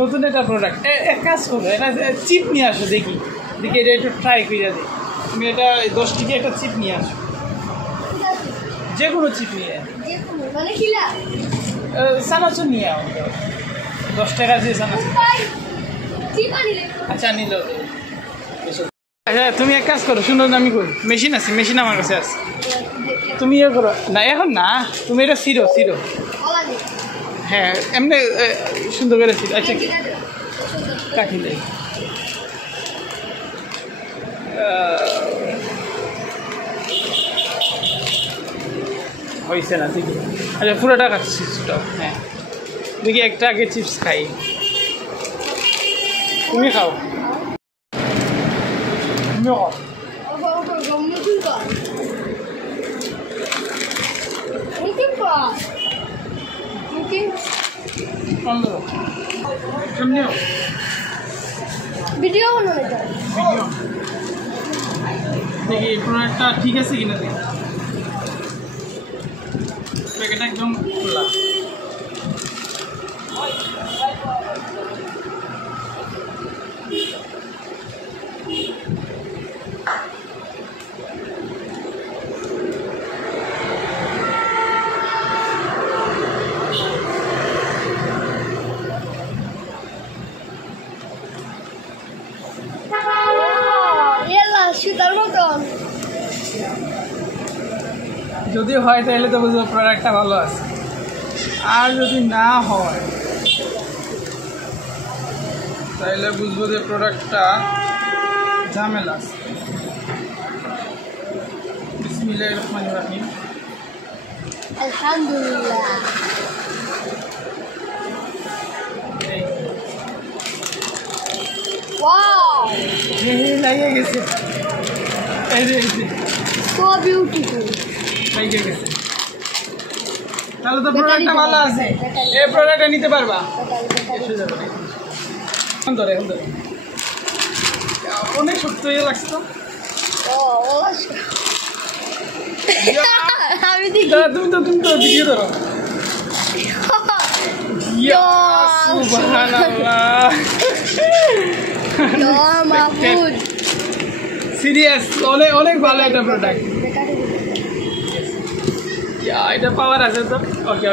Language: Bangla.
নতুন একটা প্রোডাক্ট এক কাজ করো, এটা চিপ নিয়ে আসো, দেখি এটা একটু ট্রাই করে দিই। তুমি এটা 10 টাকা একটা চিপ নিয়ে আসো, যে কোনো চিপ নিয়ে, চানাচুর নিয়ে আও, 10 টাকার যে চানাচুর। আচ্ছা নিল। আচ্ছা তুমি এক কাজ করো, সুন্দর আমি করি, মেশিন আছে, মেশিন আমার কাছে আছে, তুমি ইয়ে করো না, এখন না, তুমি এটা ছিড়ো। হ্যাঁ এমনি সুন্দর করে ছিড়ো। আচ্ছা কাটি দেয় হয়েছে না, দেখি। আচ্ছা পুরোটা কাটছি, হ্যাঁ দেখি একটা আগে চিপস খাই, তুমি খাও, তুমিও খাও। ভিডিও দেখি প্রোডাক্টটা ঠিক আছে কিনা, দেখি প্যাকেটটা একদম খোলা। সুতার মতন যদি হয় তাহলে তো বুঝবো প্রোডাক্টটা ভালো আছে, আর যদি না হয় তাহলে বুঝবো যে প্রোডাক্টটা ঝামেলা আছে। বিসমিল্লাহির রহমানির রহিম। আলহামদুলিল্লাহ। ওয়াও লাগিয়ে গেছে, এই যে সো বিউটিফুল, লাগিয়ে গেছে। তাহলে তো প্রোডাক্টটা ভালো আছে, এই প্রোডাক্টটা নিতে পারবা। ধরে অনেক শক্ত হয়ে লাগছে তো। আমি দেখি, তুমি তো ভিডিও ধরো। সুবহানাল্লাহ, মাহমুদ সিরিয়াস, অনেক ভালো একটা প্রোডাক্ট। এটা পাওয়ার আছে তো। ওকে